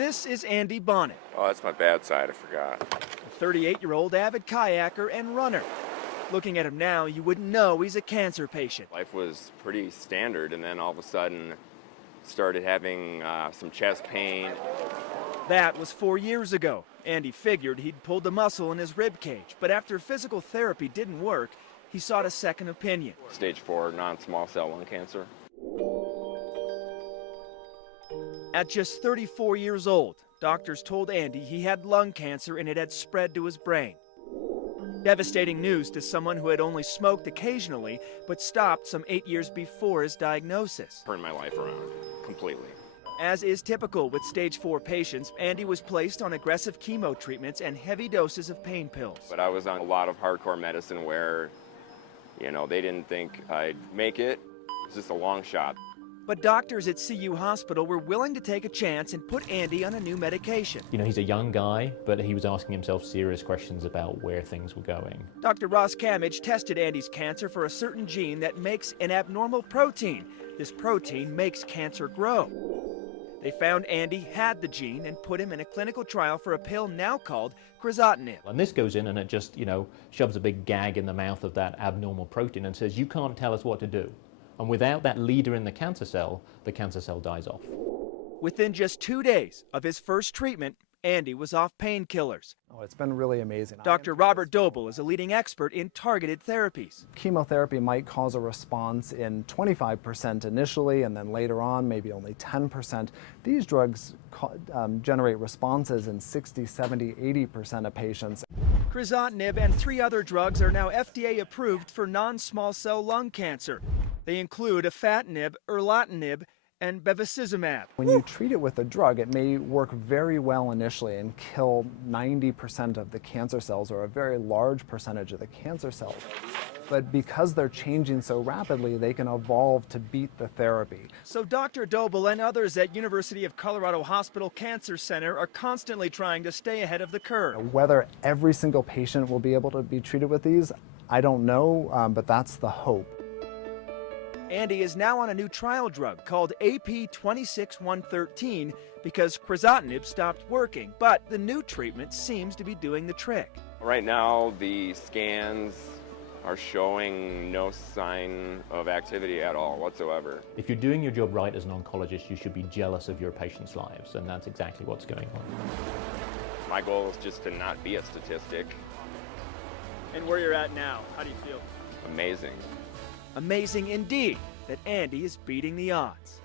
This is Andy Bonnet, Oh, that's my bad side, I forgot. a 38-year-old avid kayaker and runner. Looking at him now, you wouldn't know he's a cancer patient. Life was pretty standard, and then all of a sudden started having some chest pain. That was 4 years ago. Andy figured he'd pulled the muscle in his rib cage, but after physical therapy didn't work, he sought a second opinion. Stage 4 non-small cell lung cancer. At just 34 years old, doctors told Andy he had lung cancer and it had spread to his brain. Devastating news to someone who had only smoked occasionally, but stopped some 8 years before his diagnosis. Turned my life around completely. As is typical with stage 4 patients, Andy was placed on aggressive chemo treatments and heavy doses of pain pills. But I was on a lot of hardcore medicine where, they didn't think I'd make it. It's just a long shot. But doctors at CU Hospital were willing to take a chance and put Andy on a new medication. He's a young guy, but he was asking himself serious questions about where things were going. Dr. Ross Camage tested Andy's cancer for a certain gene that makes an abnormal protein. This protein makes cancer grow. They found Andy had the gene and put him in a clinical trial for a pill now called crizotinib. And this goes in and it just, shoves a big gag in the mouth of that abnormal protein and says, you can't tell us what to do. And without that leader in the cancer cell dies off. Within just 2 days of his first treatment, Andy was off painkillers. Oh, it's been really amazing. Dr. Robert Doble is a leading expert in targeted therapies. Chemotherapy might cause a response in 25% initially, and then later on, maybe only 10%. These drugs generate responses in 60, 70, 80% of patients. Crizotinib and 3 other drugs are now FDA approved for non-small cell lung cancer. They include afatinib, erlotinib, and bevacizumab. When you treat it with a drug, it may work very well initially and kill 90% of the cancer cells, or a very large percentage of the cancer cells. But because they're changing so rapidly, they can evolve to beat the therapy. So Dr. Doble and others at University of Colorado Hospital Cancer Center are constantly trying to stay ahead of the curve. Whether every single patient will be able to be treated with these, I don't know, but that's the hope. Andy is now on a new trial drug called AP26113 because crizotinib stopped working, but the new treatment seems to be doing the trick. Right now, the scans are showing no sign of activity at all whatsoever. If you're doing your job right as an oncologist, you should be jealous of your patients' lives, and that's exactly what's going on. My goal is just to not be a statistic. And where you're at now, how do you feel? Amazing. Amazing indeed that Andy is beating the odds.